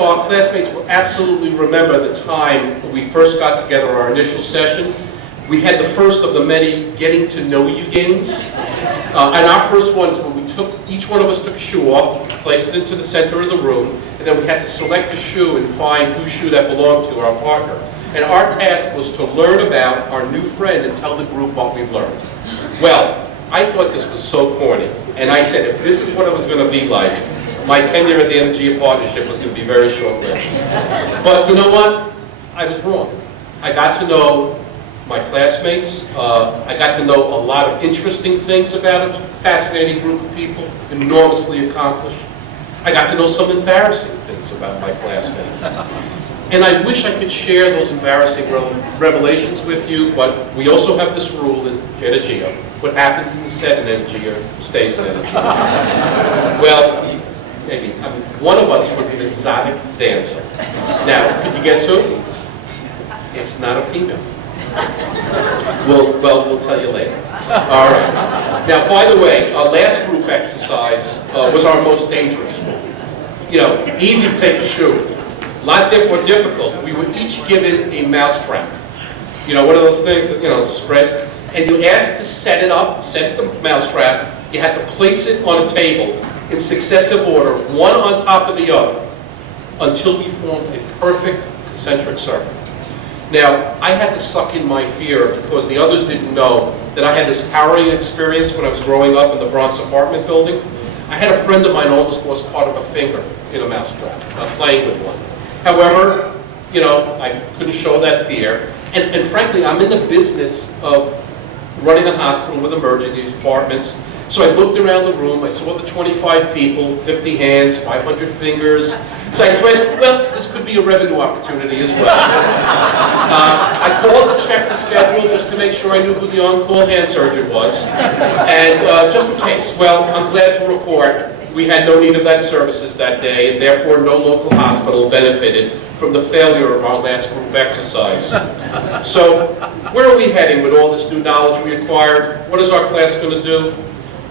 Our classmates will absolutely remember the time when we first got together, our initial session. We had the first of the many getting to know you games. And our first one is when each one of us took a shoe off, placed it into the center of the room, and then we had to select a shoe and find whose shoe that belonged to, our partner. And our task was to learn about our new friend and tell the group what we've learned. Well, I thought this was so corny, and I said if this is what it was going to be like, my tenure at the Energeia Partnership was going to be very short-lived. But you know what? I was wrong. I got to know my classmates. I got to know a lot of interesting things about a fascinating group of people, enormously accomplished. I got to know some embarrassing things about my classmates. And I wish I could share those embarrassing revelations with you, but we also have this rule in Energeia. What happens in the set in Energeia stays in Energeia. Well, maybe. I mean, one of us was an exotic dancer. Now, could you guess who? It's not a female. We'll tell you later. All right. Now, by the way, our last group exercise was our most dangerous one. You know, easy to take a shoe. A lot more difficult. We were each given a mousetrap. You know, one of those things that, you know, spread. And you asked to set it up, set the mousetrap. You had to place it on a table in successive order, one on top of the other, until we formed a perfect concentric circle. Now, I had to suck in my fear because the others didn't know that I had this harrowing experience when I was growing up in the Bronx apartment building. I had a friend of mine almost lost part of a finger in a mousetrap, playing with one. However, you know, I couldn't show that fear. And frankly, I'm in the business of running a hospital with emergency departments. So I looked around the room, I saw the 25 people, 50 hands, 500 fingers. So I said, well, this could be a revenue opportunity as well. I called to check the schedule just to make sure I knew who the on-call hand surgeon was. And just in case, well, I'm glad to report we had no need of that services that day, and therefore no local hospital benefited from the failure of our last group exercise. So where are we heading with all this new knowledge we acquired? What is our class going to do?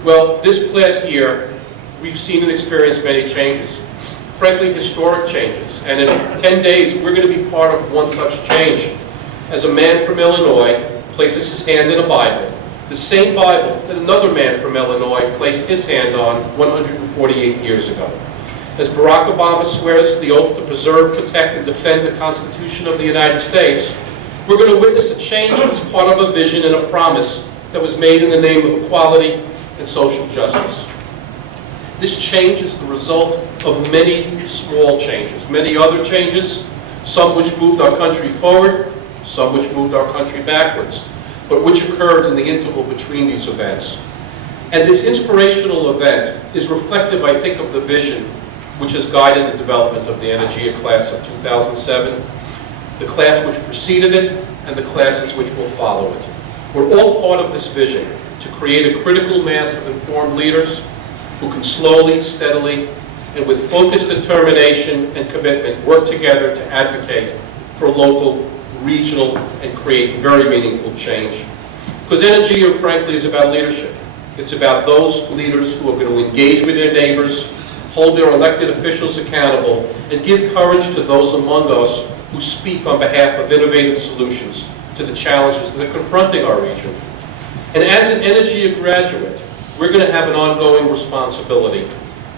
Well, this past year, we've seen and experienced many changes. Frankly, historic changes. And in 10 days, we're going to be part of one such change. As a man from Illinois places his hand in a Bible, the same Bible that another man from Illinois placed his hand on 148 years ago. As Barack Obama swears the oath to preserve, protect, and defend the Constitution of the United States, we're going to witness a change that's part of a vision and a promise that was made in the name of equality and social justice. This change is the result of many small changes, many other changes, some which moved our country forward, some which moved our country backwards, but which occurred in the interval between these events. And this inspirational event is reflective, I think, of the vision which has guided the development of the Energeia class of 2007, the class which preceded it, and the classes which will follow it. We're all part of this vision to create a critical mass of informed leaders who can slowly, steadily, and with focused determination and commitment work together to advocate for local, regional, and create very meaningful change. Because Energeia, frankly, is about leadership. It's about those leaders who are going to engage with their neighbors, hold their elected officials accountable, and give courage to those among us who speak on behalf of innovative solutions to the challenges that are confronting our region. And as an Energeia graduate, we're going to have an ongoing responsibility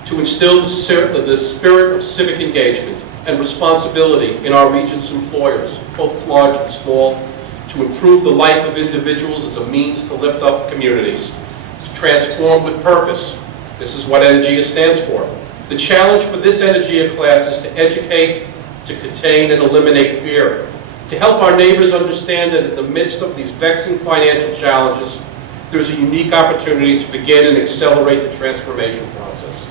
to instill the spirit of civic engagement and responsibility in our region's employers, both large and small, to improve the life of individuals as a means to lift up communities, to transform with purpose. This is what Energeia stands for. The challenge for this Energeia class is to educate, to contain and eliminate fear, to help our neighbors understand that in the midst of these vexing financial challenges, there's a unique opportunity to begin and accelerate the transformation process,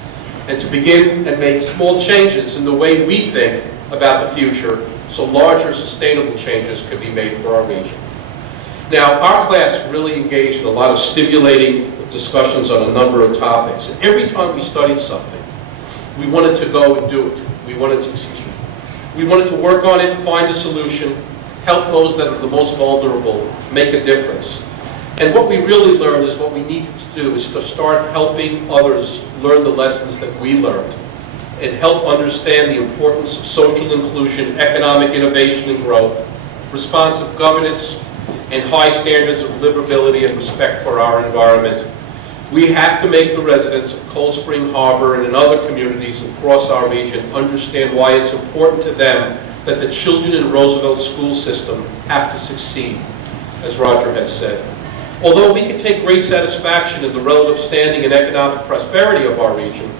and to begin and make small changes in the way we think about the future so larger sustainable changes can be made for our region. Now, our class really engaged in a lot of stimulating discussions on a number of topics. And every time we studied something, we wanted to go and do it. We wanted to work on it, find a solution, help those that are the most vulnerable, make a difference. And what we really learned is what we needed to do is to start helping others learn the lessons that we learned. and help understand the importance of social inclusion, economic innovation and growth, responsive governance, and high standards of livability and respect for our environment. We have to make the residents of Cold Spring Harbor and in other communities across our region understand why it's important to them that the children in Roosevelt's school system have to succeed, as Roger has said. Although we can take great satisfaction in the relative standing and economic prosperity of our region,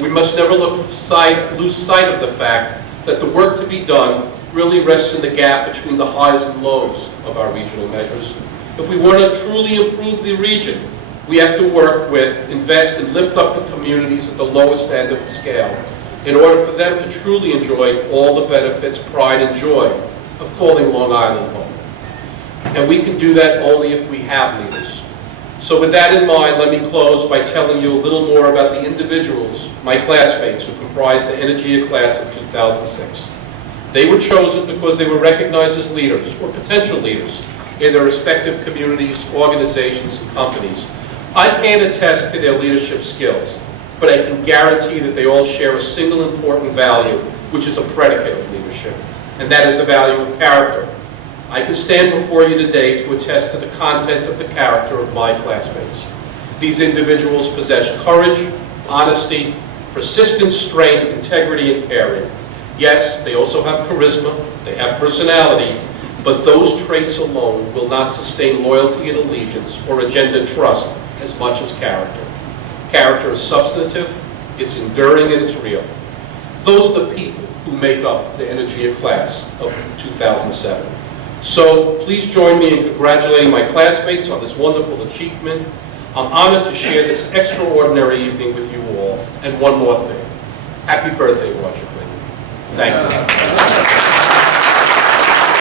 we must never lose sight of the fact that the work to be done really rests in the gap between the highs and lows of our regional measures. If we want to truly improve the region, we have to work with, invest, and lift up the communities at the lowest end of the scale in order for them to truly enjoy all the benefits, pride, and joy of calling Long Island home. And we can do that only if we have leaders. So with that in mind, let me close by telling you a little more about the individuals, my classmates, who comprise the Energeia class of 2006. They were chosen because they were recognized as leaders, or potential leaders, in their respective communities, organizations, and companies. I can't attest to their leadership skills, but I can guarantee that they all share a single important value, which is a predicate of leadership, and that is the value of character. I can stand before you today to attest to the content of the character of my classmates. These individuals possess courage, honesty, persistence, strength, integrity, and caring. Yes, they also have charisma, they have personality, but those traits alone will not sustain loyalty and allegiance or agenda trust as much as character. Character is substantive, it's enduring, and it's real. Those are the people who make up the Energeia class of 2007. So please join me in congratulating my classmates on this wonderful achievement. I'm honored to share this extraordinary evening with you all. And one more thing. Happy birthday, Roger Clinton. Thank you.